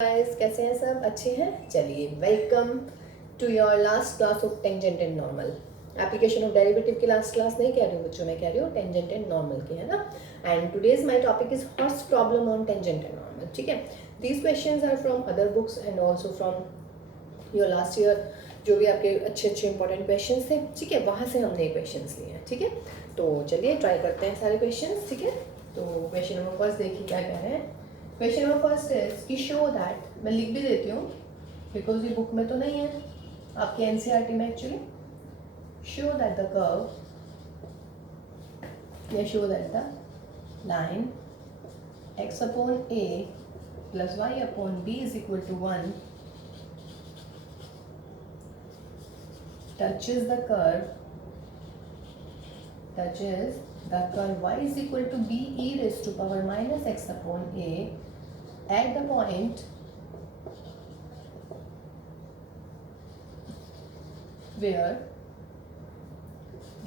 Guys, कैसे हैं सब? अच्छे हैं? चलिए, welcome to your last class of tangent and normal. Application of derivative की लास्ट क्लास नहीं कह रही हूँ बच्चों, मैं कह रही हूँ टेंजेंट एंड नॉर्मल की, है ना। And today's my topic is first problem on tangent and normal. ठीक है, these questions are from other books and also from your last year, जो भी आपके अच्छे अच्छे इंपॉर्टेंट क्वेश्चन थे। ठीक है, वहाँ से हमने क्वेश्चन लिए हैं। ठीक है, तो चलिए ट्राई करते हैं सारे क्वेश्चन। ठीक है, तो क्वेश्चन नंबर फर्स्ट देखिए क्या कह रहे हैं। क्वेश्चन नंबर फर्स्ट इज कि शो दैट, मैं लिख भी देती हूँ बिकॉज ये बुक में तो नहीं है, आपके एनसीईआरटी में actually. Show that the curve या show that the line x upon a plus y upon b is equal to 1 touches the curve y is equal to b e raised to power minus x upon a at the point where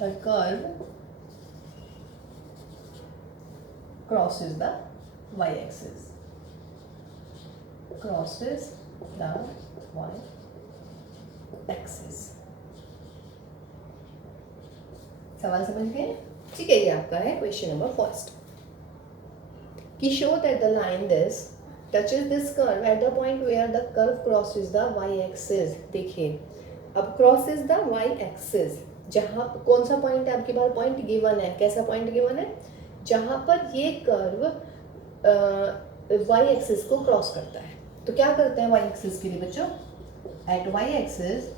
the curve crosses the y-axis. Crosses the y-axis. सवाल समझ गए? ठीक है, ये आपका है question number first कि show that the line this touches this curve at the point where the curve crosses the Y axis. देखिए, अब क्रॉसेस द वाई एक्सिस, जहाँ कौन सा पॉइंट है आपके पास? पॉइंट गिवन है। कैसा पॉइंट गिवन है? जहाँ पर ये कर्व वाई एक्सिस को क्रॉस करता है। तो क्या करते हैं वाई एक्सिस के लिए बच्चों? At Y axis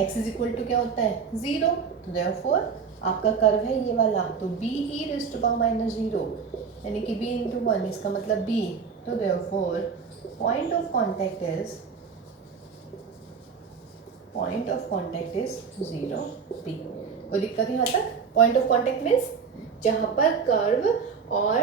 x is equal to क्या होता है? 0। तो देयरफॉर आपका कर्व है ये वाला, तो b e raised to power minus 0 यानी कि b इंटू 1, इसका मतलब b। तो therefore point of contact is 0 b। कोई दिक्कत यहाँ तक? पॉइंट ऑफ कॉन्टैक्ट मीन्स जहाँ पर कर्व और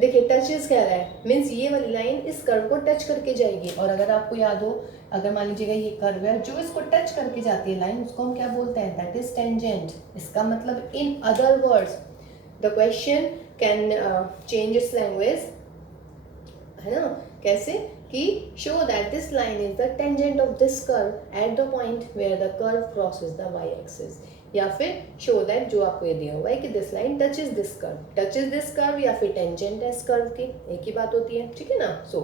देखिए टचेस कह रहा है, मीन्स ये वाली लाइन इस कर्व को टच करके जाएगी। और अगर आपको याद हो, अगर मान लीजिएगा ये कर्व है, जो इसको टच करके जाती है लाइन, उसको हम क्या बोलते हैं? That is tangent. इसका मतलब in other words the question can change its language, है ना। कैसे? कि show that this line is the tangent of this curve at the point where the curve crosses the Y axis, या फिर show that जो आपको ये दिया हुआ है कि this line touches this curve, या फिर टेंजेंट है इस कर्व की, एक ही बात होती है। ठीक है ना। सो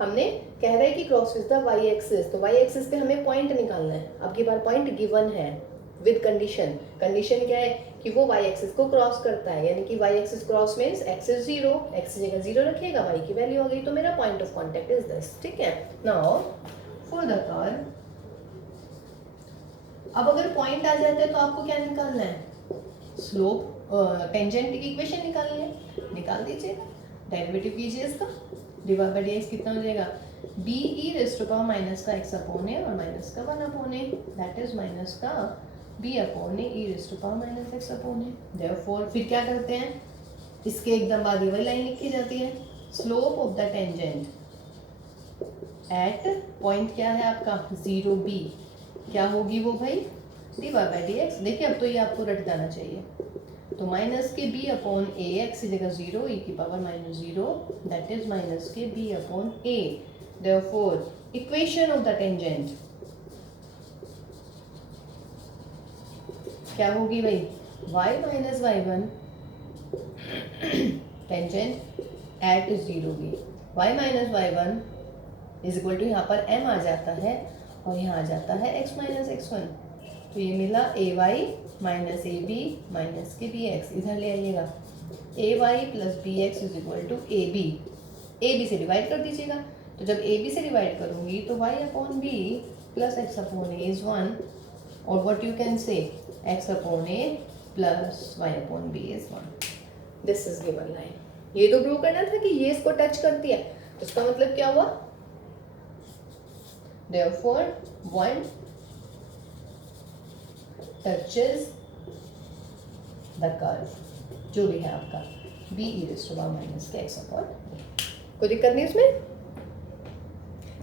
हमने कह रहे हैं कि क्रॉसेस द वाई एक्सिस, तो वाई एक्सिस पे हमें पॉइंट निकालना है। अब की बार पॉइंट गिवन है विद कंडीशन। कंडीशन क्या है? कि वो वाई एक्सिस को क्रॉस करता है, यानी कि Y axis cross means X is 0, X की जगह 0 रखिएगा, वाई की वैल्यू आ गई, तो मेरा point of contact is this. ठीक है, नाउ फॉर द कर्व, अब अगर पॉइंट आ जाते हैं तो आपको क्या निकालना है? स्लोप, टेंजेंट की इक्वेशन निकालनी है, निकाल दीजिएगा। डेरिवेटिव कीजिए इसका, डिवाइड बाय dx कितना हो जाएगा? b e raised to power minus का x अपॉन a और माइनस का 1 upon a, that is minus का b upon a e raised to power minus x upon a। Therefore फिर क्या करते हैं? इसके एकदम बाद ये वाली लाइन लिखी जाती है, slope of the tangent at point क्या है आपका? 0b, क्या होगी वो भाई? Divide by dx। देखिए अब तो ये आपको रट जाना चाहिए, तो माइनस के b अपॉन a, एक्स की जगह 0, e की power minus 0, that is minus के b upon a। Therefore equation of the tangent क्या होगी भाई? y minus y1 tangent at 0b, y minus y1 is equal to, यहाँ पर m आ जाता है और यहाँ आ जाता है x माइनस x1, तो ये मिला ay minus A B minus के बी एक्स, इधर ले आइएगा। A Y plus B X is equal to A B से डिवाइड कर दीजिएगा, तो जब ए बी से डिवाइड करूँगी तो y upon b plus x upon a is 1, और what you can say x upon a plus Y upon b is 1। This is given line. ये तो प्रूव करना था कि ये इसको टच करती है, तो इसका मतलब क्या हुआ? देयरफॉर 1 टचेस द कर्व, जो भी है आपका b e raised to power minus के x अपॉन, कोई दिक्कत नहीं इसमें?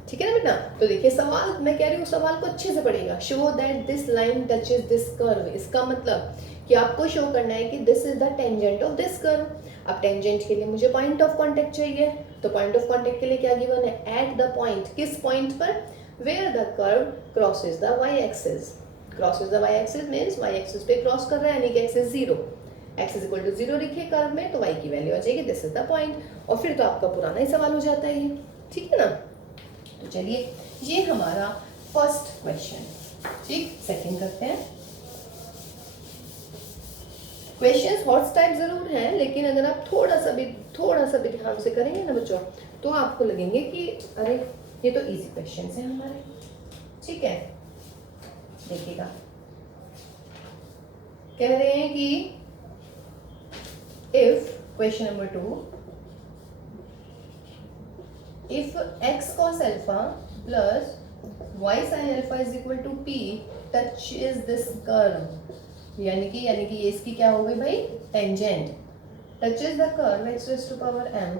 ठीक है ना बेटा। तो देखिए सवाल, मैं कह रही हूँ सवाल को अच्छे से पढ़िएगा। Show that this line touches this curve, इसका मतलब कि आपको शो करना है कि this is the tangent of this curve. अब टेंजेंट के लिए मुझे पॉइंट ऑफ कांटेक्ट चाहिए, तो पॉइंट ऑफ कांटेक्ट के लिए क्या गिवन है, एट द पॉइंट, किस पॉइंट पर, where the curve crosses the Y axis, crosses the Y axis means y axis पे क्रॉस कर रहा है, यानी कि axis 0, x is equal to 0 लिखिए कर्व में, तो वाई की वैल्यू आ जाएगी दिस इज द पॉइंट, और फिर तो आपका पुराना ही सवाल हो जाता है ये, ठीक है ना। तो चलिए ये हमारा फर्स्ट क्वेश्चन, ठीक, सेकंड करते हैं। क्वेश्चंस हॉट टाइप जरूर हैं, लेकिन अगर आप थोड़ा सा भी ध्यान से करेंगे ना बच्चों, तो आपको लगेंगे कि अरे ये तो इजी क्वेश्चंस हैं हमारे, ठीक है। देखिएगा, कह रहे हैं कि if question number 2, if x cos alpha plus y sin alpha is equal to p touches this curve, यानी कि ये इसकी क्या हो गई भाई, tangent, touches the curve x raised to power m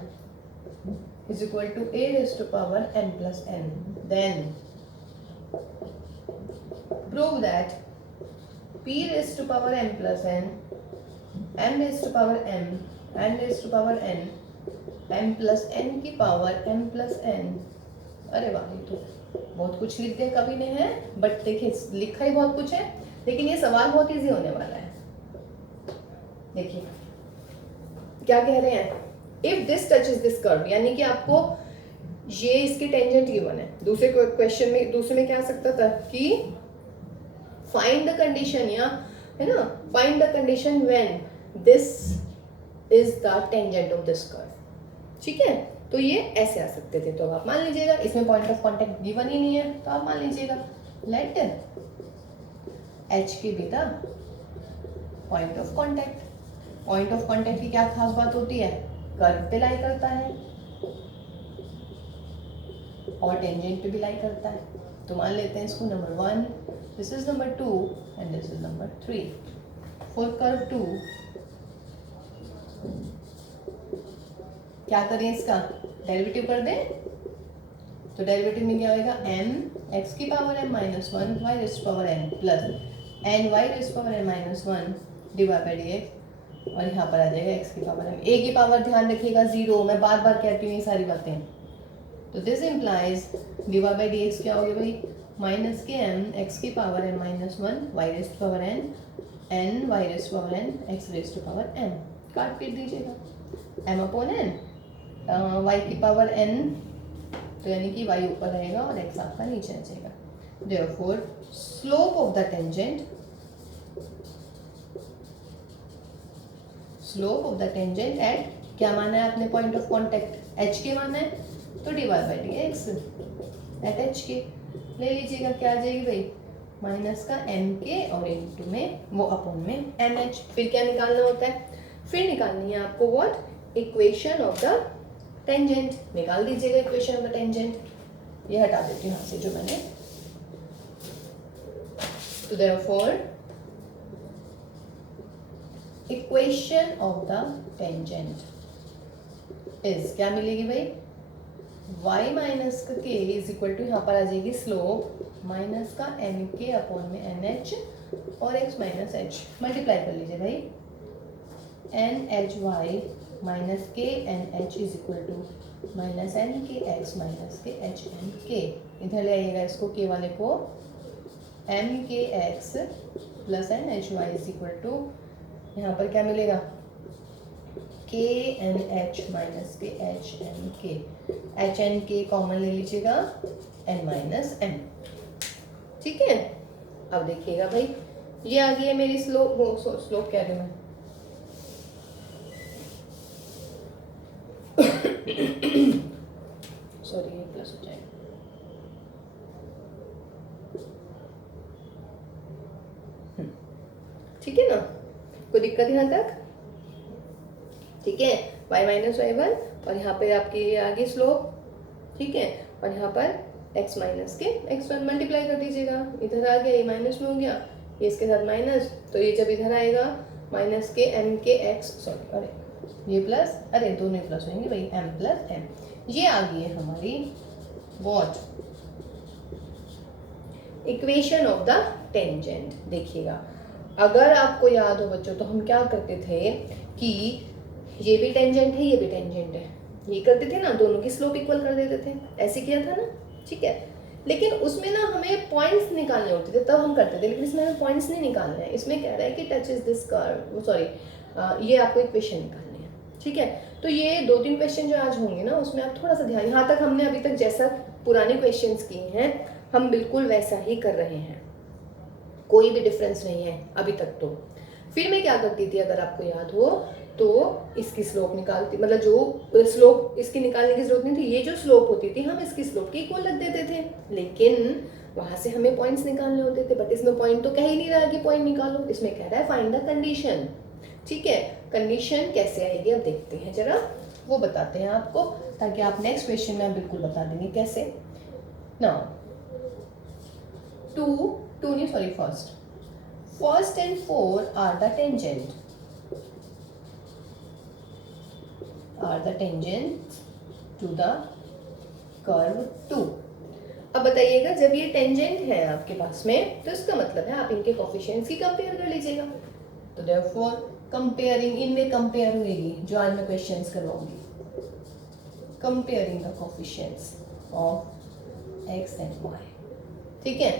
is equal to a raised to power m plus n, then prove that p raised to power m plus n, m raised to power m, n raised to power n, m plus n की power m plus n, अरे वाह ये तो बहुत कुछ लिख दिया कभी ने है, बट देखिए लिखा ही बहुत कुछ है, लेकिन ये सवाल बहुत इजी होने वाला है। देखिए क्या कह रहे हैं, if this touches this curve, यानी कि आपको ये इसकी टेंजेंट गिवन है। दूसरे क्वेश्चन में, दूसरे में क्या आ सकता था कि फाइंड द कंडीशन, या है ना, find the condition when this is the tangent of this curve, ठीक है। तो ये ऐसे आ सकते थे, तो आप मान लीजिएगा, इसमें पॉइंट ऑफ कांटेक्ट गिवन ही नहीं है, तो आप मान लीजिएगा लेट एच की be the point of contact. Point of contact की क्या खास बात होती है, कर्व पे लाई करता है और टेंजेंट पे भी लाई करता है। तो मान लेते हैं इसको number 1, this is number 2 and this is number 3। For curve 2 क्या करें, इसका डेरिवेटिव कर दें, तो डेरिवेटिव में क्या होगा, m x की power m minus 1 y rest power m plus n y rest power m minus 1 divide by dx, और यहाँ पर आ जाएगा x की पावर m, a की पावर ध्यान रखिएगा 0, मैं बार बार कहती हूँ ये सारी बातें। तो this implies divide by dx क्या होगा भाई, माइनस के m x की power m minus 1 y rest power n y rest power n x rest power m, काट पीट दीजिएगा, m अपॉन n, y की पावर n, तो यानी कि y ऊपर रहेगा और x आपका नीचे आ जाएगा। Therefore, slope of the tangent, slope of the tangent at क्या माना है आपने पॉइंट ऑफ कांटेक्ट, h के माना है, तो divide by dx at h के ले लीजिएगा, क्या आ जाएगी भाई, माइनस का m के और इनटू में वो अपॉन में nh। फिर क्या निकालना होता है, फिर निकालनी है आपको what, equation of the tangent. निकाल दीजिएगा इक्वेशन ऑफ द टेंजेंट, ये हटा देती हूँ यहाँ से जो मैंने। तो therefore equation of the tangent is क्या मिलेगी भाई, y माइनस का k इज इक्वल टू, यहाँ पर आ जाएगी स्लोप माइनस का m के अपॉन में nh और x माइनस h, मल्टीप्लाई कर लीजिए भाई, n h y माइनस के n h is equal to minus n k x minus के एच एन के, इधर ले आइएगा इसको, के वाले को m k x plus n h y is equal to, यहाँ पर क्या मिलेगा, के एन एच माइनस के h n k, h n k common ले लीजिएगा, एन माइनस एम, ठीक है। अब देखिएगा भाई, ये आ गई है मेरी स्लोप, स्लोप कह रही हूँ मैं, सॉरी ये प्लस हो जाएगा, ठीक है ना, कोई दिक्कत यहाँ तक, ठीक है। y माइनस वाई 1 और यहाँ पे आपकी ये आ गई स्लोप, ठीक है, और यहाँ पर x माइनस के x1 मल्टीप्लाई कर दीजिएगा, इधर आ गया, ये माइनस में हो गया, ये इसके साथ माइनस, तो ये जब इधर आएगा माइनस के m के x, सॉरी अरे ये प्लस, अरे दोनों ही प्लस होंगे भाई, m प्लस m, ये आ गई है हमारी what, equation of the tangent. देखिएगा अगर आपको याद हो बच्चों, तो हम क्या करते थे कि ये भी टेंजेंट है, ये भी टेंजेंट है, ये करते थे ना, दोनों की स्लोप इक्वल कर देते थे, ऐसे किया था ना, ठीक है। लेकिन उसमें ना हमें पॉइंट्स निकालने होते थे, तब हम करते थे, लेकिन इसमें हमें पॉइंट्स नहीं निकालने हैं। इसमें कह रहा है कि touch is this curve, sorry ये आपको इक्वेशन निकालनी है, ठीक है। तो ये 2-3 क्वेश्चन जो आज होंगे ना, उसमें आप थोड़ा सा ध्यान, यहाँ तक हमने अभी तक जैसा पुराने क्वेश्चंस किए हैं हम बिल्कुल वैसा ही कर रहे हैं, कोई भी डिफरेंस नहीं है अभी तक। तो फिर मैं क्या करती थी, अगर आपको याद हो तो, इसकी स्लोप निकालती, मतलब जो स्लोप इसकी निकालने की जरूरत नहीं थी, ये जो स्लोप होती थी हम इसकी स्लोप के इक्वल रख देते थे, लेकिन वहां से हमें पॉइंट्स निकालने होते थे। बट इसमें पॉइंट तो कह ही नहीं रहा कि पॉइंट निकालो, इसमें कह रहा है फाइंड द कंडीशन, ठीक है। कंडीशन कैसे आएगी अब देखते हैं जरा, वो बताते हैं आपको, ताकि आप नेक्स्ट क्वेश्चन में आप बिल्कुल बता देंगे कैसे। Now first and 4 are the tangent to the curve 2। अब बताइएगा, जब ये टेंजेंट है आपके पास में तो इसका मतलब है आप इनके कोफिशिएंट्स की कंपेयर कर लीजिएगा। तो देयरफॉर कंपेयरिंग, इनमें कंपेयर होगी जो आज मैं क्वेश्चंस करवाऊंगी, comparing the coefficients of x and y, ठीक है।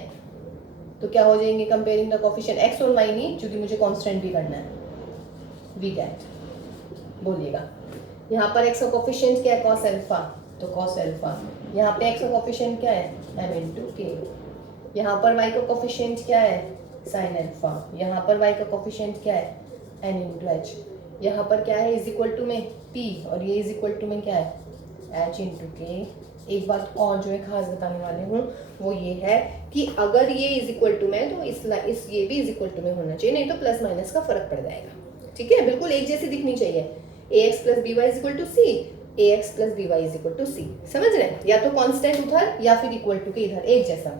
तो क्या हो जाएंगे कंपेयरिंग द कोफिशिएंट, x और y नहीं, क्योंकि मुझे कांस्टेंट भी करना है। वी गेट, बोलिएगा यहाँ पर x का कोफिशिएंट क्या है, cos अल्फा, तो cos अल्फा। यहाँ पे x का कोफिशिएंट क्या है, m इंटू के। यहाँ पर y का कोफिशिएंट क्या है, sin अल्फा। यहाँ पर y का कोफिशिएंट क्या है, n इंटू एच। यहाँ पर क्या है, इज इक्वल टू में p, और ये इज इक्वल टू में क्या है, h इंटू के। एक बात और जो है खास बताने वाले हूँ, वो ये है कि अगर ये इज इक्वल टू में तो इस ये भी इज इक्वल टू में होना चाहिए, नहीं तो प्लस माइनस का फर्क पड़ जाएगा, ठीक है। बिल्कुल एक जैसी दिखनी चाहिए, ax plus B Y is equal to C, ax plus B Y is equal to C, समझ रहे हैं, या तो कांस्टेंट उधर या फिर इक्वल टू के इधर, एक जैसा।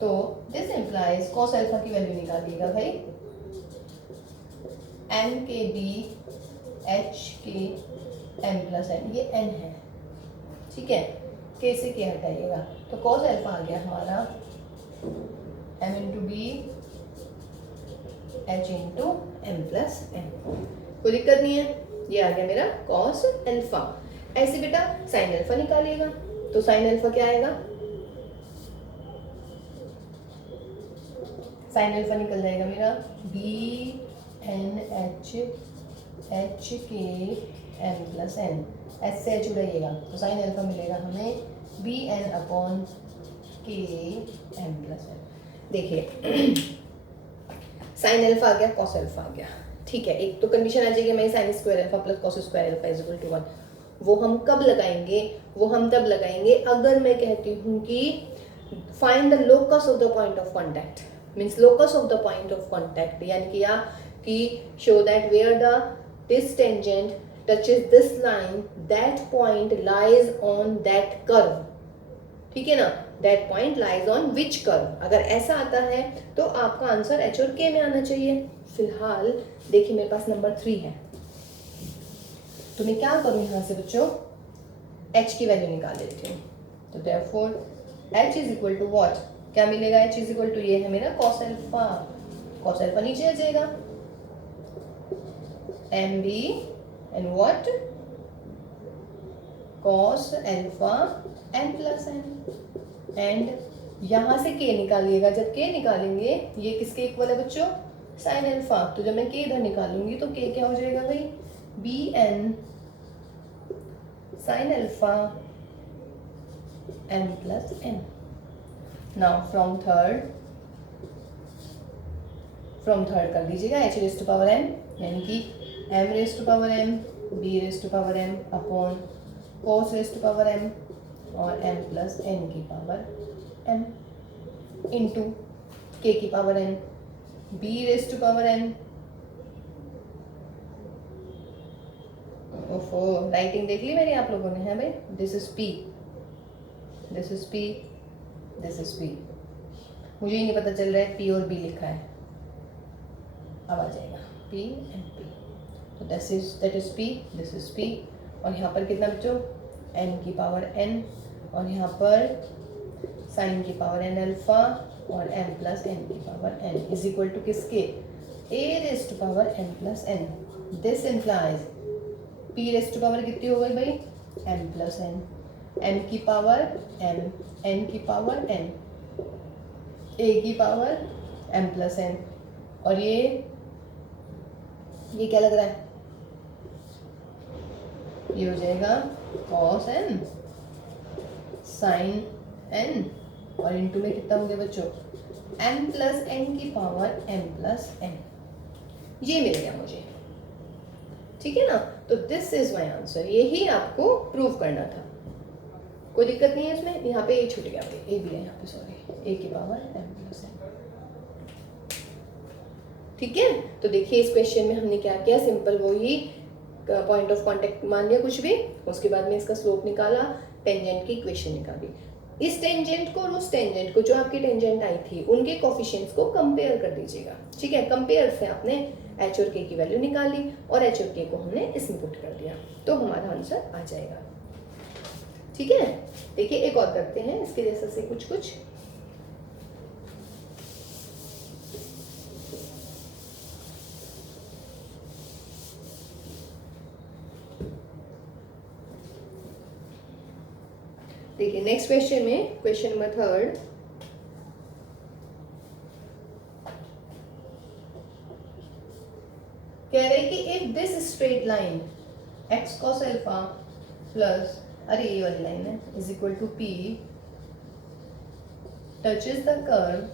तो दिस इंप्लाइज cos अल्फा की वैल्यू निकालिएगा भाई, m के b h के m प्लस n, ये n है, ठीक है। k से k हटाइएगा, तो cos अल्फा आ गया हमारा m into b h into m plus n, कोई दिक्कत नहीं है। ये आ गया मेरा cos अल्फा। ऐसे बेटा sin अल्फा निकालिएगा, तो sin अल्फा क्या आएगा, sin अल्फा निकल जाएगा मेरा बी एन एच एच के एम प्लस एन, एस से एच उड़ाइएगा, तो sin अल्फा मिलेगा हमें बी एन अपॉन के एम प्लस एन। देखिए sin अल्फा आ गया, cos अल्फा आ गया, ठीक है। एक तो कंडीशन आ जाएगी मैं sin square alpha plus cos square alpha is equal to 1। वो हम कब लगाएंगे, वो हम तब लगाएंगे अगर मैं कहती हूँ कि find the locus of the point of contact, means locus of the point of contact, यानी कि या कि show that where the this tangent touches this line, that point lies on that curve, ठीक है ना, that point lies on which curve. अगर ऐसा आता है तो आपका आंसर एच और के में आना चाहिए। फिलहाल देखिए मेरे पास नंबर 3 है, तो मैं क्या करूं यहाँ से बच्चों, h की वैल्यू निकाल लेती हूँ। तो therefore h is equal to what, क्या मिलेगा, h इज इक्वल टू ये है मेरा cos अल्फा, cos अल्फा नीचे आ जाएगा m b and what cos alpha n plus n, and यहाँ से k निकालिएगा। जब k निकालेंगे ये किसके इक्वल है बच्चों, sin अल्फा, तो जब मैं k इधर निकालूंगी तो k क्या हो जाएगा भाई, b n sin alpha m plus n। Now from third कर दीजिएगा h raise to power m, यानी कि m raise to power m b raise to power m upon cos raise to power m और m plus n की power m into k की power n b raise to power n। ओफो, writing देख ली मेरी आप लोगों ने, है भाई, this is p, this is p, this is p। मुझे ही नहीं पता चल रहा है p और b लिखा है, अब आ जाएगा p एंड p, तो that is p, this is p, और यहाँ पर कितना बच्चों, n की पावर n, और यहाँ पर sin की पावर n अल्फा और m प्लस n की power n is equal to किसके, a raise to power n plus n। This implies p raise to power कितनी हो गई भाई, एम प्लस एन, एम की पावर एम, एन की power n, a की power M plus N, और ये क्या लग रहा है, ये हो जाएगा कॉस एन साइन एन, और इनटू में कितना हो गया बच्चों, एम प्लस एन की पावर एम प्लस एन, ये मिल गया मुझे। ठीक है ना, तो दिस इज माय आंसर, यही आपको प्रूव करना था। कोई दिक्कत नहीं है इसमें, यहाँ पे ए छूट गया, ए भी है यहाँ पे, सॉरी, ए की पावर एम प्लस एन। ठीक है, तो देखिए इस क्वेश्चन में हमने क्या किया, सिंपल वही पॉइंट ऑफ कांटेक्ट मान लिया कुछ भी, उसके बाद में इसका स्लोप निकाला, टेंजेंट की इक्वेशन निकाली, इस टेंजेंट को और उस टेंजेंट को जो आपकी टेंजेंट आई थी उनके कोफिशिएंट्स को कंपेयर कर दीजिएगा। ठीक है, कंपेयर से आपने एच और के की वैल्यू निकाली और एच और के को हमने इसमें पुट कर दिया, तो हमारा आंसर आ जाएगा। ठीक है, देखिए एक और करते हैं इसके जैसा से कुछ। देखिए नेक्स्ट क्वेश्चन में, क्वेश्चन नंबर 3 कह रहे कि if this straight line x cos अल्फा प्लस, अरे ये वाली लाइन है, is equal to p touches the curve,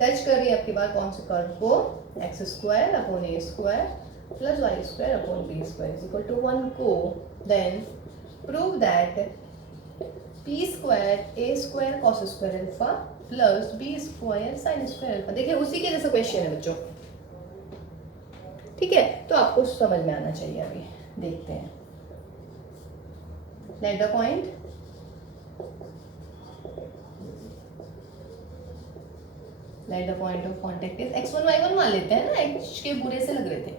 टच कर रही है आपके पास कौन से कर्व को, x square upon a square plus y square upon b square is equal to 1 को, then prove that p square a square cos square alpha plus B square sine square alpha. देखिए उसी के जैसा question है बच्चों। ठीक है, तो आपको समझ में आना चाहिए, अभी देखते हैं। Late the point, late the point of contact is x1 y1 मान लेते हैं ना, h के बुरे से लग रहे थे,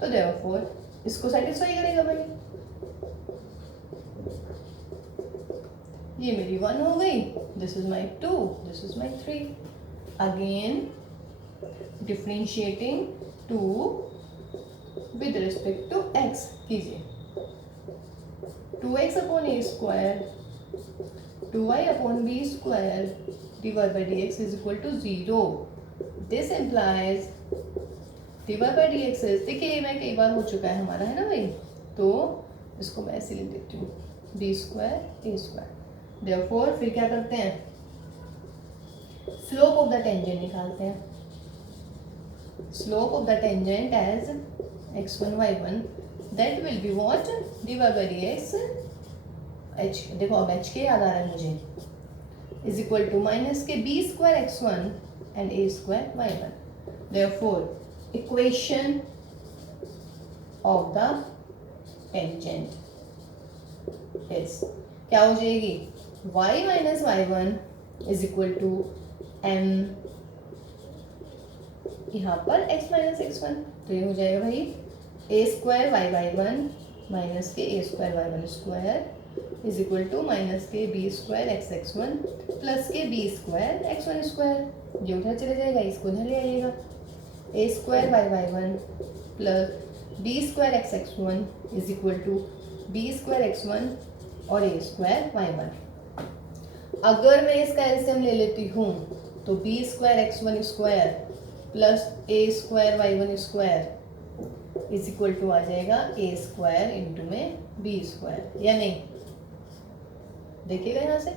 तो देयरफॉर इसको सेटिस्फाई करेगा भाई, ये मेरी 1 हो गई, this is my 2, this is my 3, again differentiating 2 with respect to x कीजिए, 2x upon a square 2y upon b square divide by d x is equal to 0, this implies divide by d x is, देखिए मैं कई बार हो चुका है हमारा, है ना भाई, तो इसको मैं ऐसे लिख देती हूँ, B square a square, therefore फिर क्या करते हैं, स्लोप ऑफ द टेंजेंट निकालते हैं, slope of the tangent at x1 y1 that will be what, divide by dx h, देखो अब h के याद आ रहा है मुझे, इज इक्वल टू माइनस के b square x1 and a square y1, therefore equation of the tangent is क्या हो जाएगी, y minus y1 is equal to m, यहाँ पर x माइनस x1, तो ये हो जाएगा भाई a square y by 1 minus के a square Y 1 square is equal to minus के b स्क्वायर x1 प्लस के b स्क्वायर x1 स्क्वायर, ये उधर चले जाएगा, इसको इधर ले आइएगा, a square y by 1 plus b square x1 is equal to b square x1 और a स्क्वायर वाई 1। अगर मैं इसका एलसीएम ले लेती हूँ तो b square x1 square plus a square Y 1 square is equal to आ जाएगा a स्क्वायर इंटू में b स्क्वायर, या नहीं, देखिएगा यहाँ से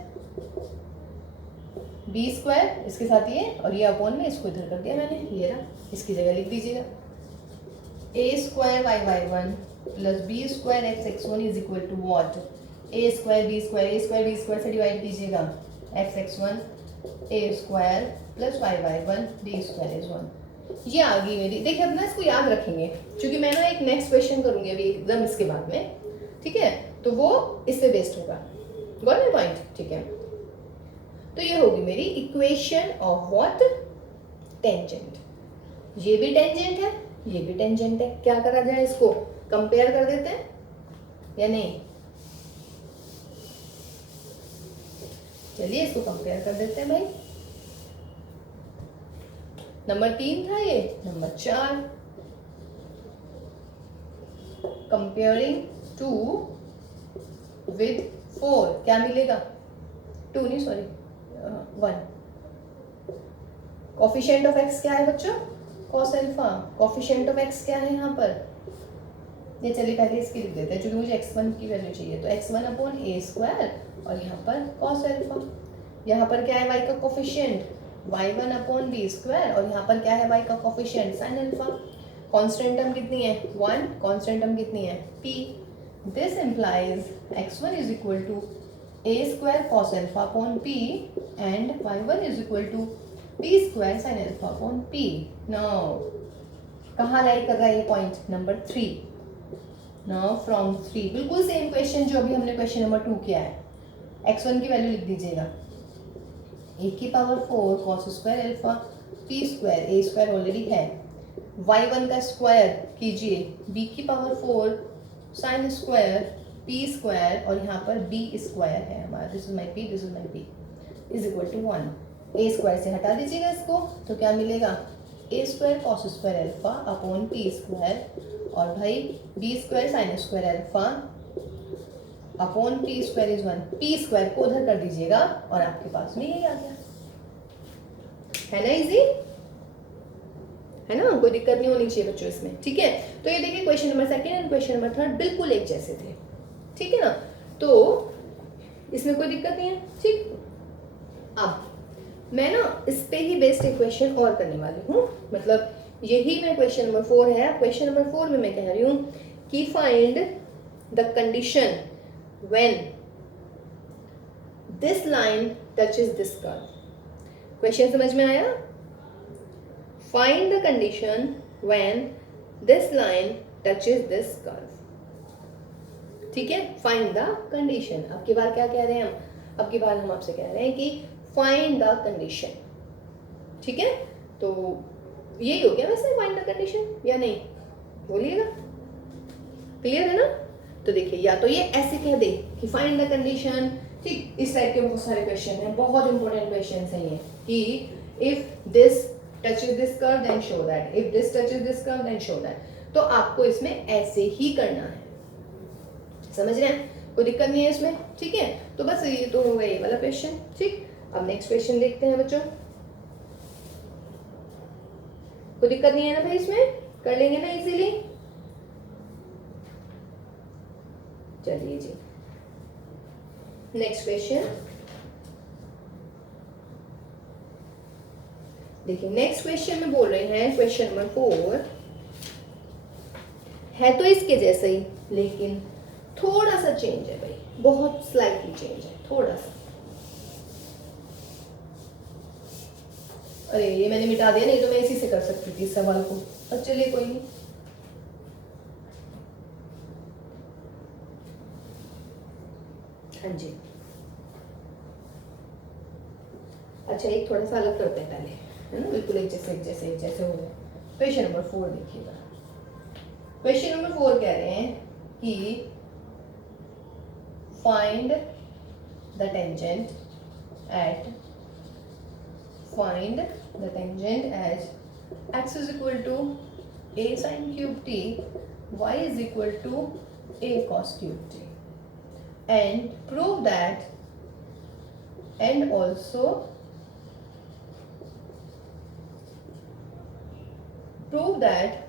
b स्क्वायर इसके साथ ये, और ये अपॉन में इसको इधर कर दिया मैंने, ये रहा, इसकी जगह लिख दीजिएगा a square y by 1 plus b square x1 is equal to what, a square b square से डिवाइड कीजिएगा x1 a square plus y by 1 d square is 1, ये आ गई मेरी। देखिए अपना इसको याद रखेंगे, क्योंकि मैं ना एक नेक्स्ट क्वेश्चन करूंगी अभी एकदम इसके बाद में, ठीक है, तो वो इस पे बेस्ड होगा, गॉट माय पॉइंट, ठीक है। तो ये होगी मेरी इक्वेशन ऑफ व्हाट, टेंजेंट, ये भी टेंजेंट है, ये भी टेंजेंट है, क्या करा जाए, इसको कंपेयर कर देते हैं या नहीं, चलिए इसको कंपेयर कर देते हैं भाई। नंबर 3 था ये, नंबर 4 कंपेयरिंग टू विद 4 क्या मिलेगा? 2 नहीं सॉरी 1। कोफिशिएंट ऑफ x क्या है बच्चों? cos alpha. Coefficient of x क्या है यहाँ पर? ये चलिए पहले इसकी लिख देते हैं क्योंकि मुझे x1 की वैल्यू चाहिए। तो x1 अपॉन ए स्क्वायर और यहाँ पर cos अल्फा। यहाँ पर क्या है y का coefficient? y1 upon b square और यहाँ पर क्या है y का कोफिशिएंट? sin अल्फा। कांस्टेंट टर्म कितनी है? 1। कांस्टेंट टर्म कितनी है? p। This implies x1 is equal to a square cos अल्फा upon p and y1 is equal to b square sin अल्फा अपॉन p। नाउ कहाँ लाई कर रहा है ये पॉइंट? नंबर 3। नाउ फ्रॉम 3 बिल्कुल सेम क्वेश्चन जो अभी हमने क्वेश्चन नंबर 2 किया है। x1 की वैल्यू लिख दीजिएगा a की power 4 cos square alpha p square, a square already है, y1 का स्क्वायर कीजिए b की power 4 sin square p square और यहाँ पर b स्क्वायर है हमारा, this is my p, this is my p is equal to 1। a square से हटा दीजिएगा इसको तो क्या मिलेगा? a square cos square alpha upon p square और भाई b square sin square alpha upon p square is 1। p square को उधर कर दीजिएगा और आपके पास में यही आ गया। है ना इजी? है ना? कोई दिक्कत नहीं होनी चाहिए बच्चों इसमें, ठीक है? तो ये देखिए question number 2 and question number 3 बिल्कुल एक जैसे थे, ठीक है ना? तो इसमें कोई दिक्कत नहीं है, ठीक। अब मैं ना इस पे ही बेस्ड एक क्वेश्चन और करने वाली हूँ, मतलब यही मैं क्वेश्चन नंबर 4 है। क्वेश्चन नंबर 4 में मैं कह रही हूँ कि find the condition when this line touches this curve. Question समझ में आया? Find the condition when this line touches this curve. ठीक है? Find the condition. अब की बार क्या कह रहे हैं हम? अब की बार हम आपसे कह रहे हैं कि find the condition. ठीक है? तो यही हो गया वैसे find the condition या नहीं? बोलिएगा। क्लियर है ना? तो देखिए या तो ये ऐसे कह दे कि find the condition, ठीक, इस टाइप के बहुत सारे क्वेश्चन हैं, बहुत इंपॉर्टेंट क्वेश्चन हैं ये कि if this touches this curve then show that, if this touches this curve then show that। तो आपको इसमें ऐसे ही करना है, समझ रहे हैं? कोई दिक्कत नहीं है इसमें, ठीक है? तो बस ये तो हो गया ये वाला क्वेश्चन, ठीक। अब नेक्स्ट क्वेश्चन देखते हैं बच्चों। कोई दिक्कत नहीं है ना भाई इसमें? कर लेंगे ना इजीली? चलिए जी नेक्स्ट क्वेश्चन देखिए। नेक्स्ट क्वेश्चन में बोल रहे हैं क्वेश्चन नंबर 4 है तो इसके जैसा ही लेकिन थोड़ा सा चेंज है भाई, बहुत स्लाइटली चेंज है, थोड़ा सा। अरे ये मैंने मिटा दिया, नहीं तो मैं इसी से कर सकती थी इस सवाल को, पर चलिए कोई नहीं। हाँ जी अच्छा एक थोड़ा सा अलग करते हैं पहले, है ना? बिल्कुल एक जैसे हो गए। क्वेश्चन नंबर 4 देखिएगा। क्वेश्चन नंबर 4 कह रहे हैं कि find the tangent at x is equal to a sin cube t, y is equal to a cos cube t, and prove that, and also prove that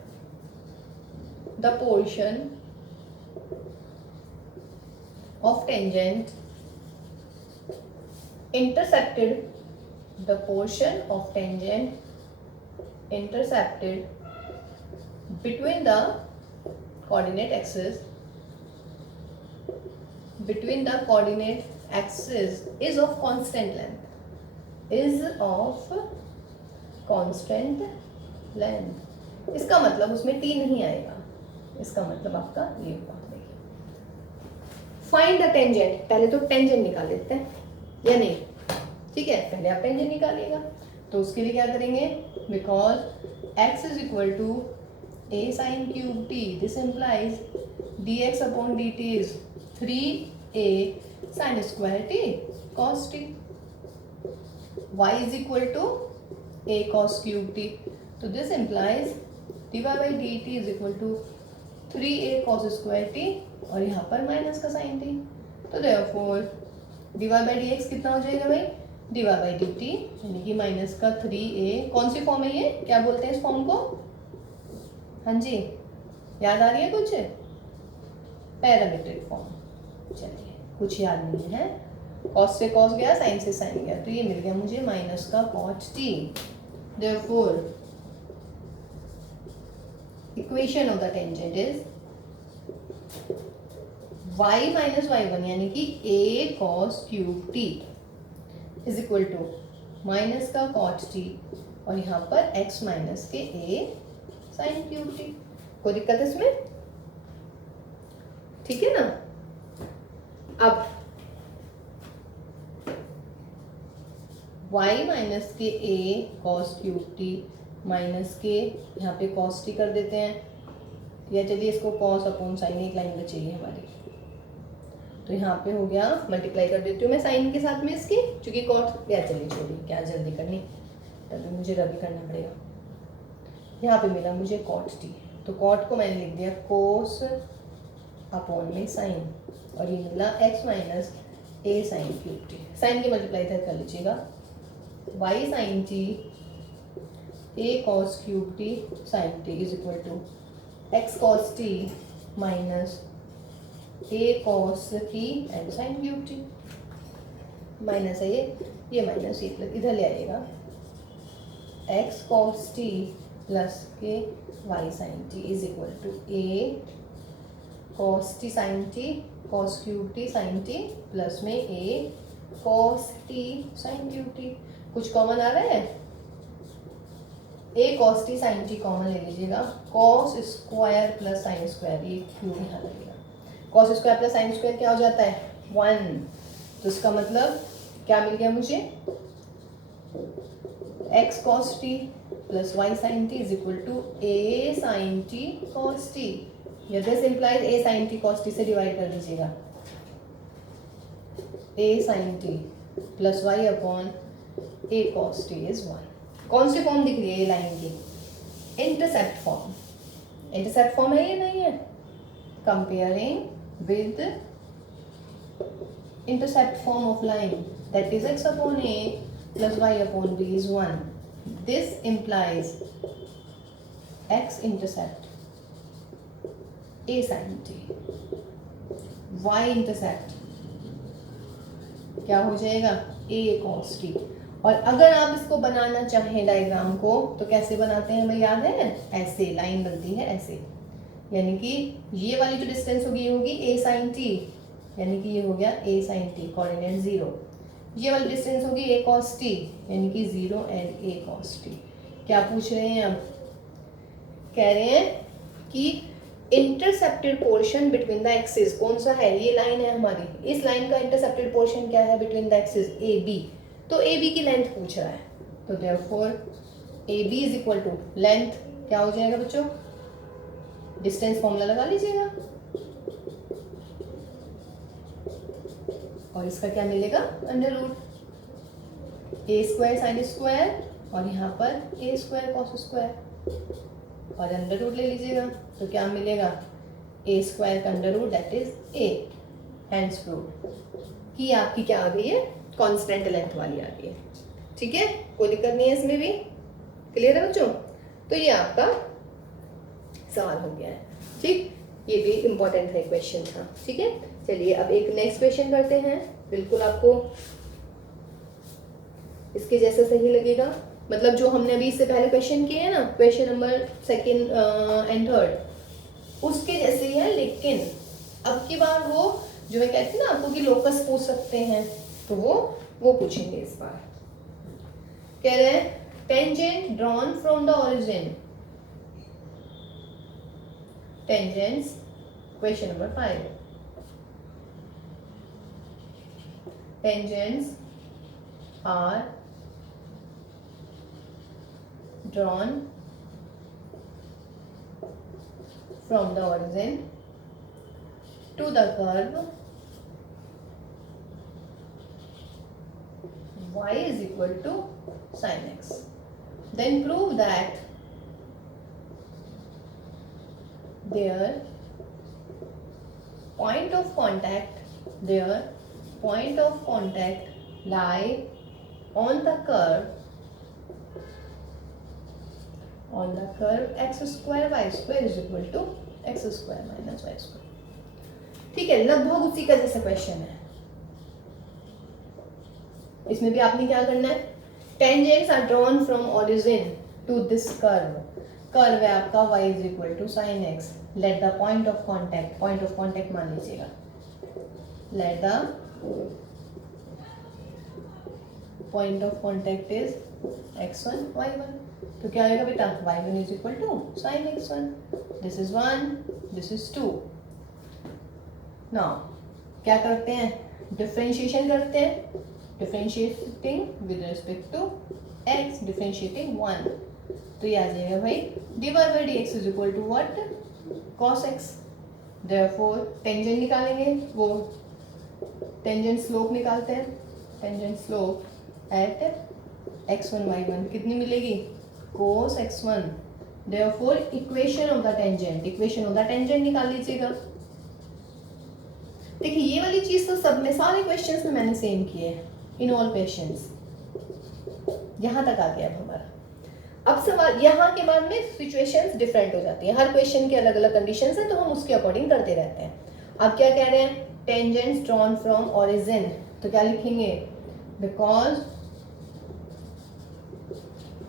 the portion of tangent intercepted between the coordinate axis is of constant length। इसका मतलब उसमें t नहीं आएगा, इसका मतलब आपका ये होगा। फाइंड द टेंजेंट, पहले तो टेंजेंट निकाल लेते हैं या नहीं? ठीक है, पहले आप टेंजेंट निकालिएगा। तो उसके लिए क्या करेंगे? Because x is equal to a sin cube t, this implies dx अपॉन dt is 3a sin square t cos t, y is equal to a cos cube t, तो this implies dy by dt is equal to 3a cos square t और यहाँ पर minus का sine t, तो therefore dy by d x कितना हो जाएगा भाई, dy बाई डी टी, यानी कि माइनस का 3a, कौन सी फॉर्म है ये, क्या बोलते हैं इस फॉर्म को, हाँ जी याद आ रही है कुछ, पैरामीट्रिक फॉर्म। चलिए कुछ याद नहीं है, कॉस से कॉस गया, साइन से साइन गया, तो ये मिल गया मुझे माइनस का cot t. Therefore equation of the tangent is y minus y1 यानी कि a cos cube t is equal to minus का cot t और यहाँ पर x माइनस के a sin क्यूब t। कोई दिक्कत है इसमें, ठीक है ना। अब y माइनस के a cos cube t minus के यहाँ पे cos t कर देते हैं, या चलिए इसको cos अपॉन साइन, एक लाइन बचेगी हमारी, तो यहाँ पे हो गया, मल्टीप्लाई कर देती हूँ मैं साइन के साथ में इसकी, क्योंकि कॉट या चलिए छोड़ी, क्या जल्दी करनी, तभी मुझे रबी करना पड़ेगा। यहाँ पे मिला मुझे कॉट टी, तो कॉट को मैंने लिख दिया कोस अपॉन में साइन, और ये मिला x minus a sine cube t. Sine की मल्टीप्लाई कर लीजिएगा, y sine t a cos cube t sine T is equal to x cos t minus a cos t and sine cube t. Minus है ये minus ये plus, इधर ले आइएगा, x cos T plus के y sine T is equal to a cos T sine T cos cube t sine T plus में ए cos T sine cube T. कुछ common आ रहा है, A cos T sine T common ले लीजिएगा, cos square plus sine square, ये cube यहाँ लगेगा, cos square plus sine square क्या हो जाता है 1, तो इसका मतलब क्या मिल गया मुझे, X cos T plus Y sine T is equal to A sine T cos T, या this implies A sine T cos T से डिवाइड कर दीजिएगा, A sine T plus Y upon A cos T is 1। कौन सी form दिख रही है ये line की, इंटरसेप्ट फॉर्म। इंटरसेप्ट फॉर्म है ये नहीं है, comparing with intercept form of line, that is x upon a plus y upon b is 1. This implies x intercept a sin t, y intercept क्या हो जाएगा a cos t। और अगर आप इसको बनाना चाहें डायग्राम को तो कैसे बनाते हैं भाई, याद है, ऐसे लाइन बनती है ऐसे, यानी कि ये वाली जो डिस्टेंस होगी ये होगी a sin t, यानी कि ये हो गया a sin t कोऑर्डिनेट 0, ये वाली डिस्टेंस होगी a cos t, यानी कि 0 एंड a cos t। क्या पूछ रहे हैं अब, कह रहे हैं कि intercepted portion between the axis कौन सा है, ये लाइन है हमारी, इस लाइन का इंटरसेप्टेड पोर्शन क्या है between the axis a b, तो ए बी की लेंथ पूछ रहा है, तो therefore a b is equal to length क्या हो जाएगा बच्चों, डिस्टेंस फॉर्मूला लगा लीजिएगा, और इसका क्या मिलेगा under root a square sine square, और यहाँ पर ए स्क्वायर कॉस स्क्वायर, और अंडर रूट ले लीजिएगा, तो क्या मिलेगा ए स्क्वायर का under root that is a, hence prove कि आपकी क्या आ गई है, कांस्टेंट लेंथ वाली आ गई है। ठीक है, कोई दिक्कत नहीं है इसमें भी, क्लियर है बच्चों। तो ये आपका सवाल हो गया है, ठीक, ये भी इम्पोर्टेंट है क्वेश्चन था। ठीक है, चलिए अब एक नेक्स्ट क्वेश्चन करते हैं, बिल्कुल आपको इसके जैसा सही लगेगा, मतलब जो हमने अभी इससे पहले क्वेश्चन किए हैं ना, क्वेश्चन नंबर 2 एंड 3 उसके जैसे ही है, लेकिन अब की बार वो जो मैं कहती हूँ ना आपको कि लोकस पूछ सकते हैं, तो वो पूछेंगे इस बार। कह रहे हैं tangent drawn from the origin, tangents, question number 5, tangents are drawn from the origin to the curve y is equal to sin x. Then prove that their point of contact their point of contact lie on the curve x square y square is equal to x square minus y square. ठीक है, लगभग उसी का जैसा question है। इसमें भी आपने क्या करना है, tangents are drawn from origin to this curve है आपका y is equal to sine x, let the point of contact मान लीजिएगा, let the point of contact is x1 y1, तो क्या आएगा बेटा, y1 is equal to sine x1, this is 1, this is 2। Now क्या करते हैं, डिफरेंशिएशन करते हैं, differentiating with respect to x, differentiating 1, तो ये आ जाएगा भाई dy by dx is equal to what, cos x। Therefore tangent निकालेंगे, वो टेंजेंट स्लोप निकालते हैं, tangent slope eight x1 y1 कितनी मिलेगी, cos x1। Therefore equation of the tangent निकाल लीजिएगा। देखिए ये वाली चीज तो सब में, सारे क्वेश्चंस में मैंने सेम किए हैं, इन ऑल क्वेश्चंस। यहां तक आ गया अब हमारा। अब सवाल यहाँ के बाद में सिचुएशंस डिफरेंट हो जाती है, हर क्वेश्चन के अलग अलग कंडीशंस हैं, तो हम उसके अकॉर्डिंग करते रहते हैं। अब क्या कह रहे हैं, टेंजेंट्स ड्रॉन फ्रॉम ओरिजिन, तो क्या लिखेंगे, because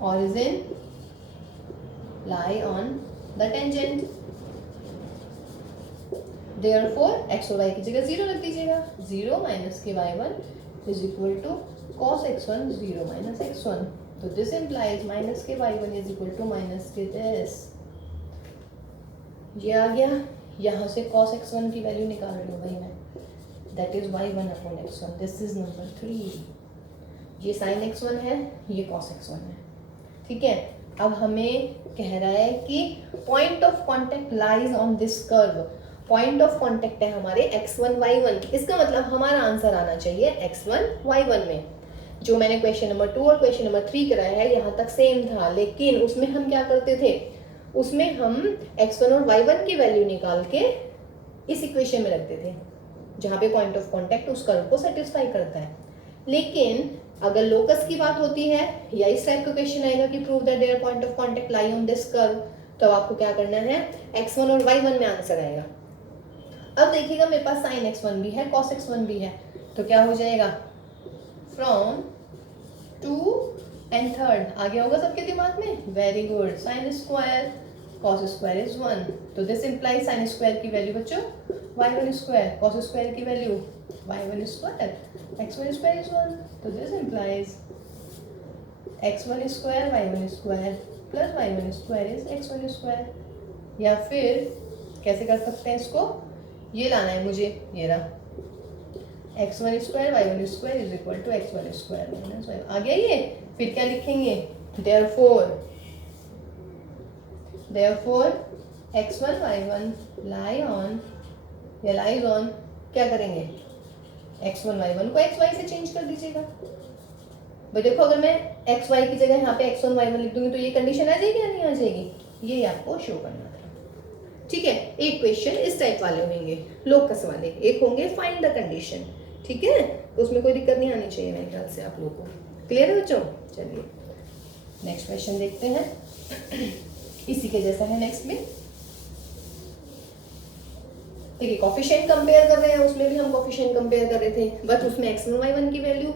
origin lie on the tangent, therefore x और y की जगह 0 रख दीजिएगा, 0 माइनस के y1 is equal to cos x1 0 minus x1, तो दिस इम्प्लाइज माइनस के y1 is equal to minus के दिस। ये आ गया, यहाँ से cos x1 की वैल्यू निकाल रही हूँ भाई मैं, that is y1 upon x1, this is number 3। ये sin x1 है, ये cos x1 है, ठीक है। अब हमें कह रहा है कि point of contact lies on this curve, point of contact है हमारे x1 y1, इसका मतलब हमारा आंसर आना चाहिए x1 y1 में। जो मैंने क्वेश्चन नंबर 2 और क्वेश्चन नंबर 3 कराया है यहाँ तक सेम था, लेकिन उसमें हम क्या करते थे, उसमें हम x1 और y1 की वैल्यू निकाल के इस इक्वेशन में रखते थे जहाँ पे पॉइंट ऑफ कांटेक्ट उस कर्व को सेटिस्फाई करता है। लेकिन अगर लोकस की बात होती है या इस टाइप का क्वेश्चन आएगा कि prove that their point of contact lie on this curve, तो आपको क्या करना है, x1 और y1 में आंसर आएगा। अब देखिएगा मेरे पास sin x1 भी है, cos x1 भी है, तो क्या हो जाएगा, फ्रॉम 2 एंड 3 आ गया होगा सबके दिमाग में, very good, sin square cos square is 1, तो दिस इंप्लाइज sin स्क्वायर की वैल्यू बच्चों y1 स्क्वायर, cos स्क्वायर की value y1 square, x1 square is 1, तो this implies x1 square y1 square plus y1 square is x1 square. या फिर कैसे कर सकते हैं इसको, ये लाना है मुझे, ये रहा x1 square y1 square is equal to x1 square minus y, आ गया ये। फिर क्या लिखेंगे, therefore x1 y1 lie on या लाइज ऑन, क्या करेंगे, x1 y1 को xy से चेंज कर दीजिएगा। भाई देखो अगर मैं xy की जगह यहाँ पे x1 y1 लिख दूंगी तो ये कंडीशन आ जाएगी या नहीं आ जाएगी, ये आपको शो करना था, ठीक है। एक क्वेश्चन इस टाइप वाले होंगे, लोकस वाले, एक होंगे फाइंड द कंडीशन, ठीक है, तो उसमें कोई दिक्कत नहीं आनी चाहिए मेरे ख्याल से आप लोगों को। क्लियर है बच्चों, चलिए नेक्स्ट क्वेश्चन देखते हैं। इसी के जैसा है नेक्स्ट में, देखिए कोफिशिएंट कंपेयर कर रहे हैं, उसमें भी हम कोफिशिएंट कंपेयर कर रहे थे, बट उसमें x1 y1 की वैल्यू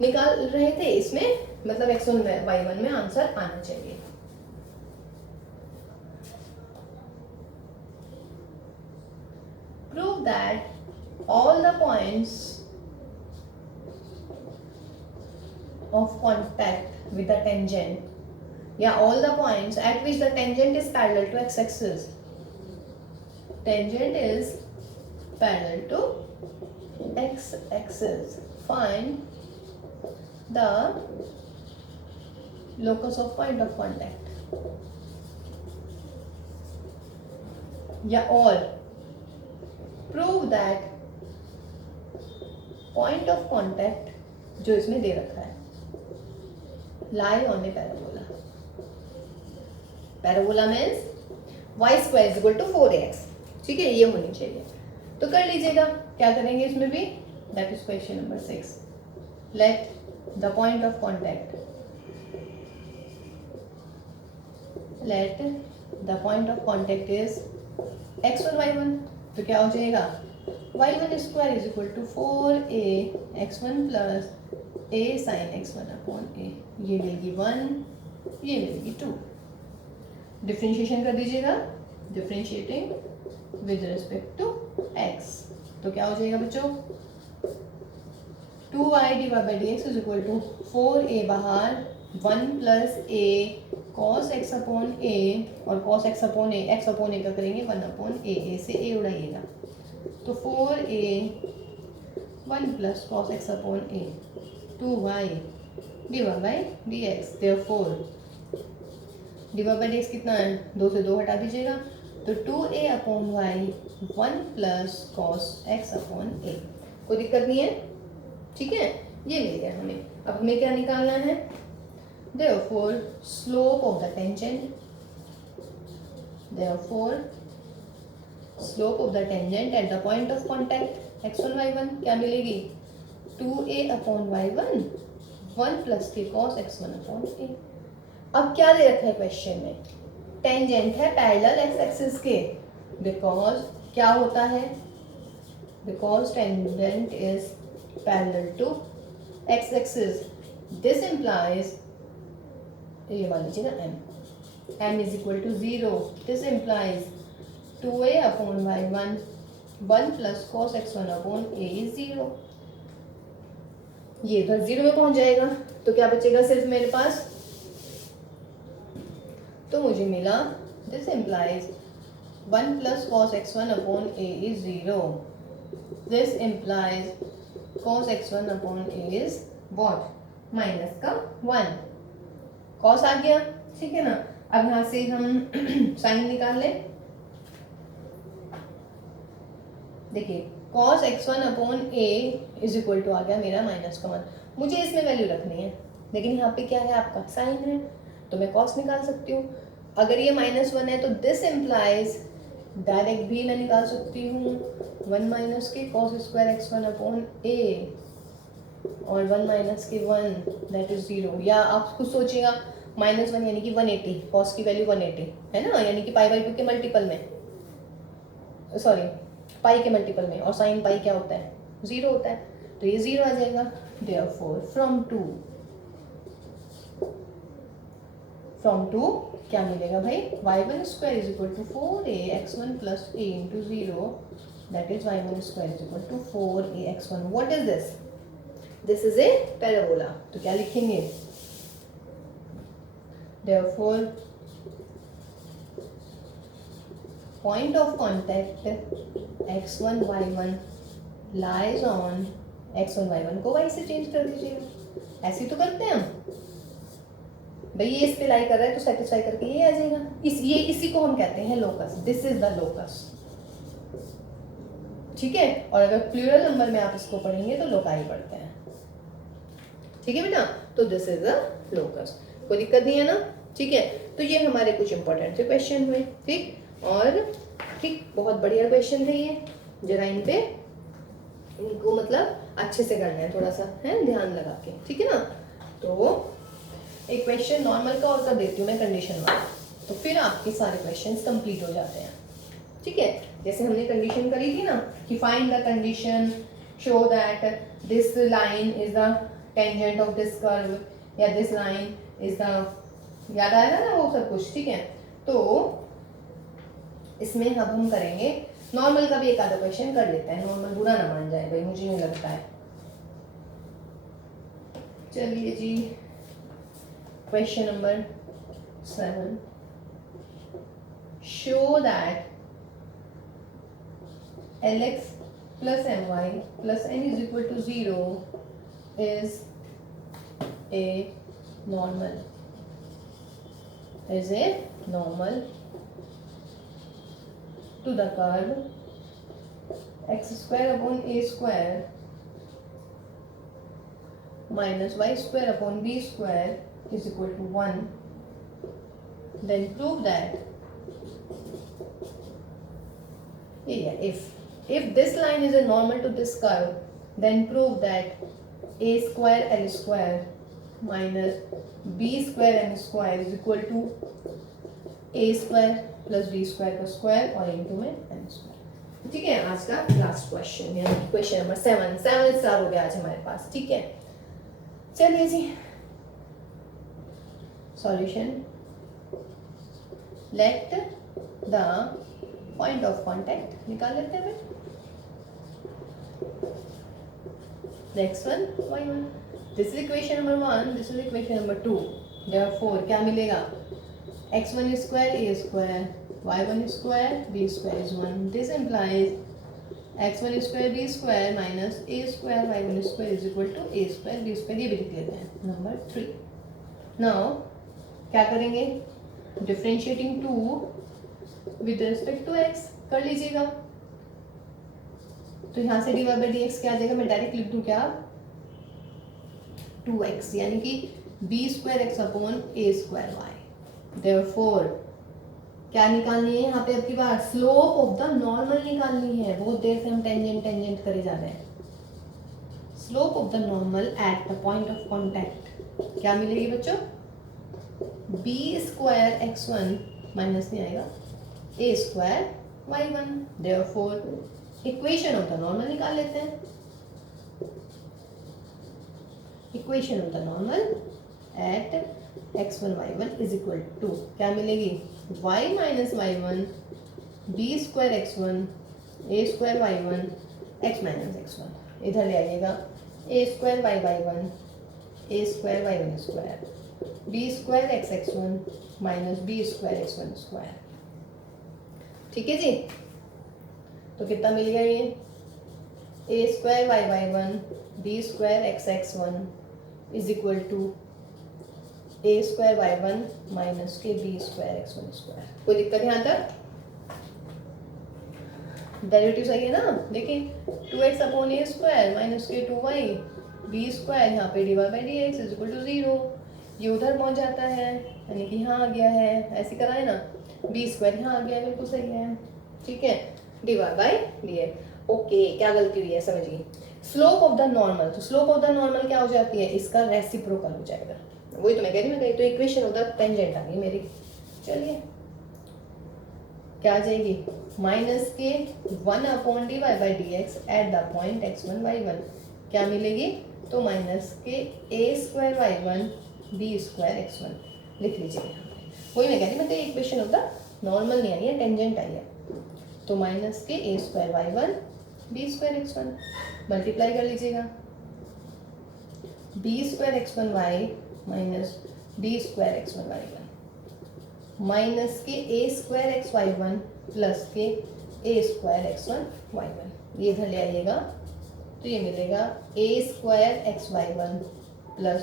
निकाल रहे थे, इसमें मतलब x1 y1 में आंसर आना चाहिए। Prove that all the points of contact with the tangent या all the points at which the tangent is parallel to x-axis. Tangent is parallel to x-axis. Find the locus of point of contact. Yeah, all. Prove that point of contact जो इसमें दे रखा है lie on a parabola. Parabola means y square is equal to 4x, ठीक है, ये होनी चाहिए। तो कर लीजिएगा, क्या करेंगे इसमें भी That is question number 6. Let the point of contact. Let the point of contact is x1 y1. तो क्या हो जाएगा y1 square is equal to 4a x1 plus a sine x1 upon a. ये मिलेगी 1, ये मिलेगी 2. डिफ्रेंशिएशन कर दीजिएगा. Differentiating with respect to x. तो क्या हो जाएगा बच्चों 2y divide by d x is equal to 4a बाहर 1 plus a cos x upon a और cos x अपॉन a का करेंगे 1 अपॉन a से a उड़ाइएगा तो 4a 1 plus cos x upon a 2y divide by d x. Therefore divide by d x कितना है 2 से 2 हटा दीजिएगा तो 2a upon y 1 plus cos x upon a. कोई दिक्कत नहीं है. ठीक है ये मिल गया हमें. अब हमें क्या निकालना है therefore slope of the tangent at the point of contact x1 y1 क्या मिलेगी 2a अपॉन y1 1 प्लस के cos x1 अपॉन a. अब क्या दे रखा है क्वेश्चन में टेंजेंट है पैरेलल एक्स एक्सिस के बिकॉज क्या होता है because tangent is parallel to x axis. This implies ये मान लीजिए ना m is equal to 0. This implies 2a upon y1 1 plus cos x1 upon a is 0. ये इधर 0 में पहुंच जाएगा तो क्या बचेगा सिर्फ मेरे पास तो मुझे मिला this implies 1 plus cos x1 upon a is 0. This implies cos x1 upon a is what minus का 1. कॉस आ गया. ठीक है ना. अब यहाँ से हम साइन निकाल लें. देखिए cos x1 upon a is equal to आ गया मेरा माइनस का 1. मुझे इसमें वैल्यू रखनी है लेकिन यहाँ पे क्या है आपका साइन है तो मैं cos निकाल सकती हूँ. अगर ये -1 है तो दिस इम्प्लाइज डायरेक्ट भी मैं निकाल सकती हूँ 1 माइनस के cos square x1 upon a और 1 माइनस के 1 दैट इज 0. या आप कुछ सोचिएगा -1 यानी कि 180 cos की वैल्यू 180 है ना यानी कि π/2 के मल्टीपल में सॉरी पाई के मल्टीपल में और साइन पाई क्या होता है 0 होता है तो ये 0 आ जाएगा. देयरफॉर फ्रॉम 2 क्या मिलेगा भाई y1 square is equal to 4a x1 plus a into 0 that is y1 square is equal to 4a x1. What is this this is a parabola. तो क्या लिखेंगे therefore point of contact x1 y1 lies on x1 y1 को y से change कर दीजिएगा. ऐसे तो करते हैं हम भाई ये इस पे लाई कर रहा है तो सेटिस्फाई करके ये आ जाएगा. इसी को हम कहते हैं locus. This is the locus. ठीक है. और अगर प्लूरल नंबर में आप इसको पढ़ेंगे तो लोकाई पढ़ते हैं. ठीक है बेटा. तो दिस इज द लोकस. कोई दिक्कत नहीं है ना. ठीक है. तो ये हमारे कुछ इंपॉर्टेंट से क्वेश्चन हुए. ठीक. और ठीक बहुत बढ़िया क्वेश्चन थे ये. जरा इन पे इनको मतलब अच्छे से करना है थोड़ा सा है ध्यान लगा के. ठीक है ना. तो एक क्वेश्चन नॉर्मल का और कर देती हूँ मैं कंडीशन वाला तो फिर आपके सारे क्वेश्चंस कंप्लीट हो जाते हैं. ठीक है. जैसे हमने कंडीशन करी थी ना कि find the condition show that this line is the tangent of this curve या दिस लाइन इज द याद आएगा ना वो सब कुछ. ठीक है. तो इसमें अब हम करेंगे नॉर्मल का भी एक आधा क्वेश्चन कर लेते हैं. नॉर्मल बुरा ना मान जाए भाई मुझे नहीं लगता है. चलिए जी question number 7. Show that Lx plus my plus n is equal to 0 is a normal. Is a normal to the curve x square upon a square minus y square upon b square is equal to 1. Then prove that if this line is a normal to this curve then prove that A square L square minus B square M square is equal to A square plus B square का square और into में M square. ठीक है, आज का last question यानी question number 7 star हो गया आज हमारे पास। ठीक है, चलिए जी solution. Let the point of contact निकाल लेते हैं। Next one y1, this is equation number 1, this is equation number 2। Therefore क्या मिलेगा, x1 square a square y1 square b square is 1। This implies x1 square b square minus a square y1 square is equal to a square b square. ये भी लिख लेते हैं। Number 3, now क्या करेंगे, differentiating 2 with respect to x कर लीजिएगा। तो यहाँ से dy बाई dx क्या आ जाएगा, मैं डायरेक्ट लिख दूँ क्या, 2x यानी कि b square x upon a square y। Therefore क्या निकालनी है यहाँ पे, अब की बार स्लोप ऑफ द नॉर्मल निकालनी है। बहुत देर से हम टेंजेंट करे जा रहे हैं। Slope of the normal eight the point of contact क्या मिलेगी बच्चों, b स्क्वायर x1 माइनस नहीं आएगा a square y1। Therefore equation of the normal निकाल लेते हैं। Equation of the normal at x1 y1 is equal to क्या मिलेगी, y minus y1 b square x1 a square y1 x minus x1। इधर ले आइएगा a square y y1 a square y1 square b square x x1 minus b square x1 square. ठीक है जी, तो कितना मिल गया ये, a square y y1 b square x x1 is equal to a square y1 minus के b square x1 square. कोई दिक्कत यहाँ तक, डेरिवेटिव सही है ना। देखिए 2x upon a square minus के 2y b स्क्वायर, यहाँ पे dy by dx is equal to 0। ये उधर पहुँच जाता है यानी कि यहाँ आ गया है, ऐसे कराए ना, b स्क्वायर यहाँ आ गया, बिल्कुल सही है। ठीक है, dy बाई dx। ओके, क्या गलती हुई है समझिए। स्लोप ऑफ द नॉर्मल, तो स्लोप ऑफ द नॉर्मल क्या हो जाती है, इसका रेसिप्रोकल हो जाएगा। वही तो मैं कह रही हूँ, तो इक्वेशन ऑफ द टेंजेंट आ गई मेरी। चलिए क्या आ जाएगी, माइनस के 1 upon dy by dx eight the point x1 y1 क्या मिलेगी, तो माइनस के a square y1 b square x1 लिख लीजिए यहाँ पे। वही मैं कह रही हूँ, मैं इक्वेशन ऑफ द नॉर्मल नहीं आई है, टेंजेंट आई है। तो माइनस के a square y1 b square x1 multiply कर लीजिएगा, b square x1 y minus b square x1 y1 minus के a square x y1 plus के a स्क्वायर x1 y1। ये इधर ले आइएगा तो ये मिलेगा a square x y1 plus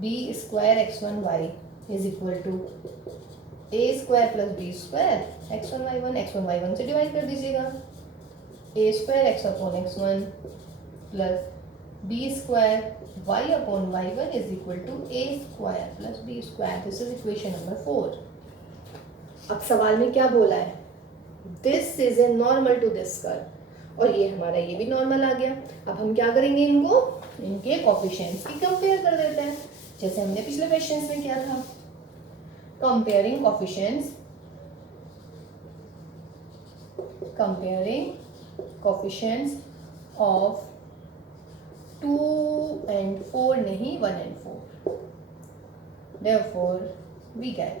b square x1 y is equal to a square plus b square x1 y1 से डिवाइड कर दीजिएगा, a square x upon x1 plus b square y upon y1 is equal to a square plus b square. This is equation number 4। अब सवाल में क्या बोला है, this is a normal to this curve, और ये हमारा ये भी नॉर्मल आ गया। अब हम क्या करेंगे, इनको इनके कोफिशिएंट्स की कंपेयर कर देते हैं, जैसे हमने पिछले क्वेश्चंस में किया था। कंपेयरिंग कोफिशिएंट्स ऑफ 2 and 4 नहीं 1 and 4। Therefore we get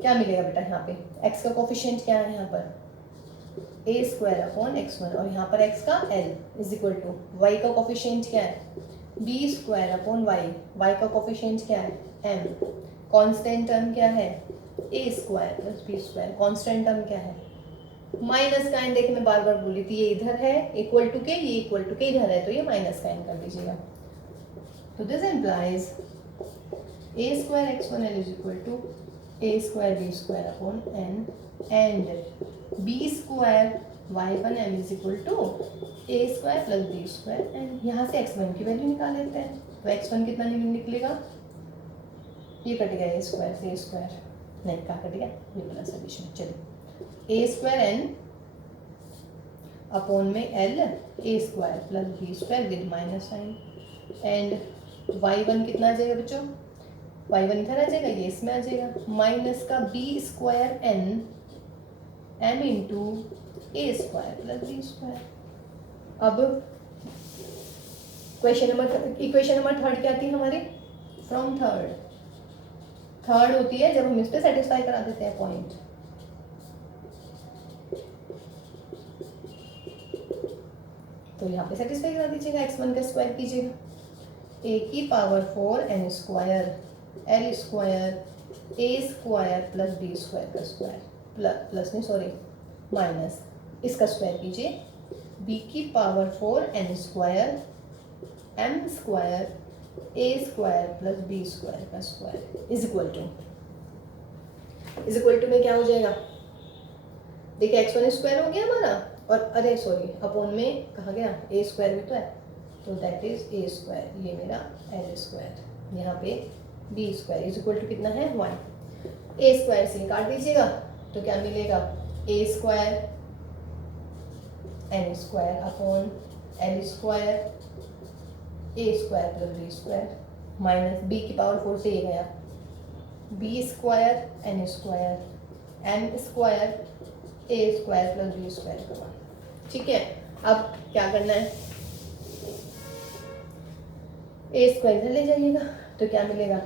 क्या मिलेगा बेटा, यहाँ पे x का कोफिशिएंट क्या है, यहाँ पर a स्क्वायर अपॉन x1 और यहाँ पर x का l is equal to y का कोफिशिएंट क्या है, b स्क्वायर अपॉन y का कोफिशिएंट क्या है m, कांस्टेंट टर्म क्या है a square plus b square, constant term क्या है माइनस साइन। देखिए मैं बार बार बोली थी, ये इधर है इक्वल टू के, ये इक्वल टू के इधर है, तो ये माइनस साइन कर दीजिएगा। तो this implies a square x1 l is equal to a square b square upon n and b square y1 m is equal to a square plus b square and यहाँ से x1 की value निकाल लेते हैं। तो x1 कितना निकलेगा, ये कट गया a स्क्वायर से a स्क्वायर, नहीं क्या कट गया, ये प्लस है बीच में। चलिए a स्क्वायर n अपॉन में l a square plus B square with minus sign. And y1 कितना आ जाएगा बच्चों, y1 इधर आ जाएगा, ये इसमें आ जाएगा, माइनस का B square N M into A square plus B square. अब इक्वेशन नंबर थर्ड क्या थी हमारी, फ्रॉम थर्ड होती है जब हम इस पे सेटिस्फाई करा देते हैं पॉइंट। तो यहाँ पे सेटिस्फाई करा दीजिएगा, x1 का स्क्वायर कीजिएगा, a की power 4 n square l square a square plus b square का स्क्वायर प्लस नहीं सॉरी माइनस इसका स्क्वायर कीजिए, b की power 4 n square m square a square plus b square का स्क्वायर इज इक्वल टू में क्या हो जाएगा, देखिए x1 स्क्वायर हो गया हमारा, और अरे सॉरी अपॉन में कहा गया a स्क्वायर भी तो है, तो दैट इज a स्क्वायर, ये मेरा l स्क्वायर, यहाँ पे b square is equal to कितना है 1। a स्क्वायर से काट दीजिएगा तो क्या मिलेगा, a square n square upon l square a square plus b square minus b की पावर 4 से ये गया, b square n square m square a square plus b square का मान। ठीक है, अब क्या करना है, a स्क्वायर इधर ले जाइएगा तो क्या मिलेगा,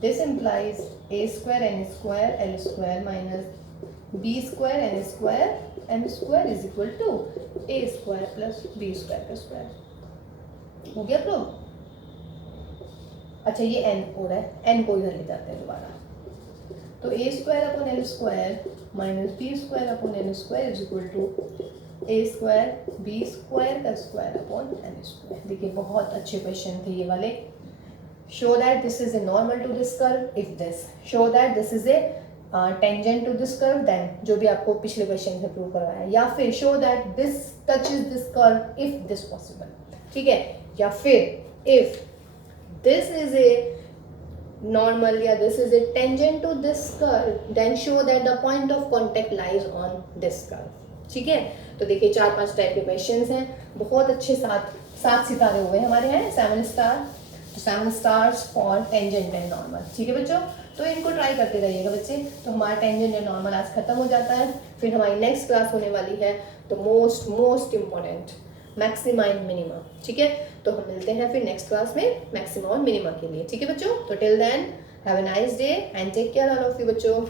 this implies a square n square l square minus b square n square m square is equal to a square plus b square का स्क्वायर। हो गया प्रूव। अच्छा ये n हो रहा है, n को इधर ले जाते हैं दोबारा, तो a square upon l square minus b square upon n square is equal to a square b square का स्क्वायर अपॉन n स्क्वायर। देखिए बहुत अच्छे क्वेश्चन थे ये वाले। Show that this is a normal to this curve if this, show that this is a tangent to this curve then, जो भी आपको पिछले क्वेश्चन से प्रूव करवाया, या फिर show that this touches this curve if this possible. ठीक है, या फिर if this is A normal या this is a tangent to this curve then show that the point of contact lies on this curve। ठीक है, तो देखिए 4-5 type के क्वेश्चंस हैं, बहुत अच्छे 7 सितारे हुए हमारे हैं, 7 स्टार, तो 7 stars for tangent and normal. ठीक है बच्चों, तो इनको ट्राई करते रहिएगा बच्चे। तो हमारा टेंजेंट एंड नॉर्मल आज खत्म हो जाता है, फिर हमारी नेक्स्ट क्लास होने वाली है तो most important maxima and minima. ठीक है, तो हम मिलते हैं फिर नेक्स्ट क्लास में मैक्सिमा और मिनिमा के लिए। ठीक है बच्चों, तो till then have a nice day and take care all of you बच्चों।